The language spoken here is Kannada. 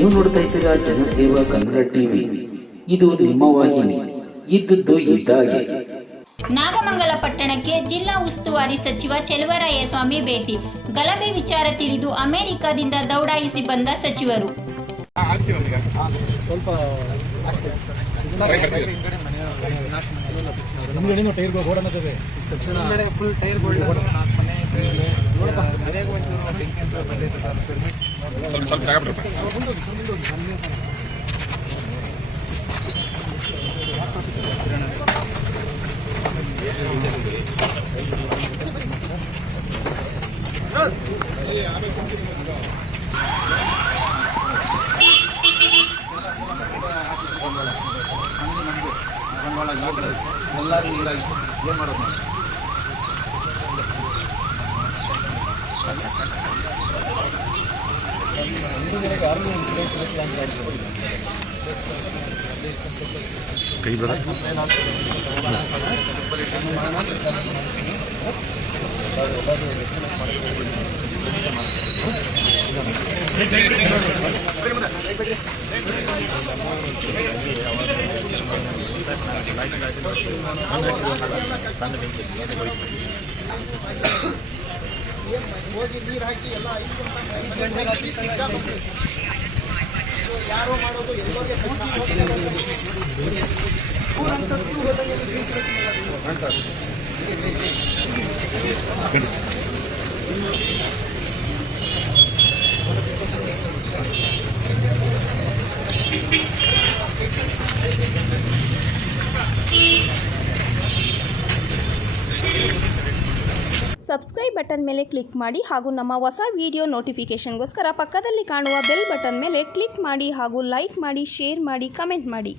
ನೀವು ನೋಡ್ತಾ ಇದ್ದೀರಾ ಜನಸೇವಾ ಕನ್ನಡ ಟಿವಿ. ಇದು ನಿಮ್ಮ ವಾಹಿನಿ. ಇದ್ದದ್ದು ಇದ್ದಾಗೆ. ನಾಗಮಂಗಲ ಪಟ್ಟಣಕ್ಕೆ ಜಿಲ್ಲಾ ಉಸ್ತುವಾರಿ ಸಚಿವ ಚೆಲುವರಾಯಸ್ವಾಮಿ ಭೇಟಿ. ಗಲಭೆ ವಿಚಾರ ತಿಳಿದು ಅಮೆರಿಕದಿಂದ ದೌಡಾಯಿಸಿ ಬಂದ ಸಚಿವರು. कई बड़ा ಹೋಗಿ ನೀರು ಹಾಕಿ ಎಲ್ಲ 5 ಗಂಟೆ ಯಾರೋ ಮಾಡೋದು ಎಲ್ಲರಿಗೆ ಸಬ್ಸ್ಕ್ರೈಬ್ ಬಟನ್ ಮೇಲೆ ಕ್ಲಿಕ್ ಮಾಡಿ ಹಾಗೂ ನಮ್ಮ ಹೊಸ ವಿಡಿಯೋ ನೋಟಿಫಿಕೇಷನ್ಗೋಸ್ಕರ ಪಕ್ಕದಲ್ಲಿ ಕಾಣುವ ಬೆಲ್ ಬಟನ್ ಮೇಲೆ ಕ್ಲಿಕ್ ಮಾಡಿ ಹಾಗೂ ಲೈಕ್ ಮಾಡಿ, ಶೇರ್ ಮಾಡಿ, ಕಮೆಂಟ್ ಮಾಡಿ.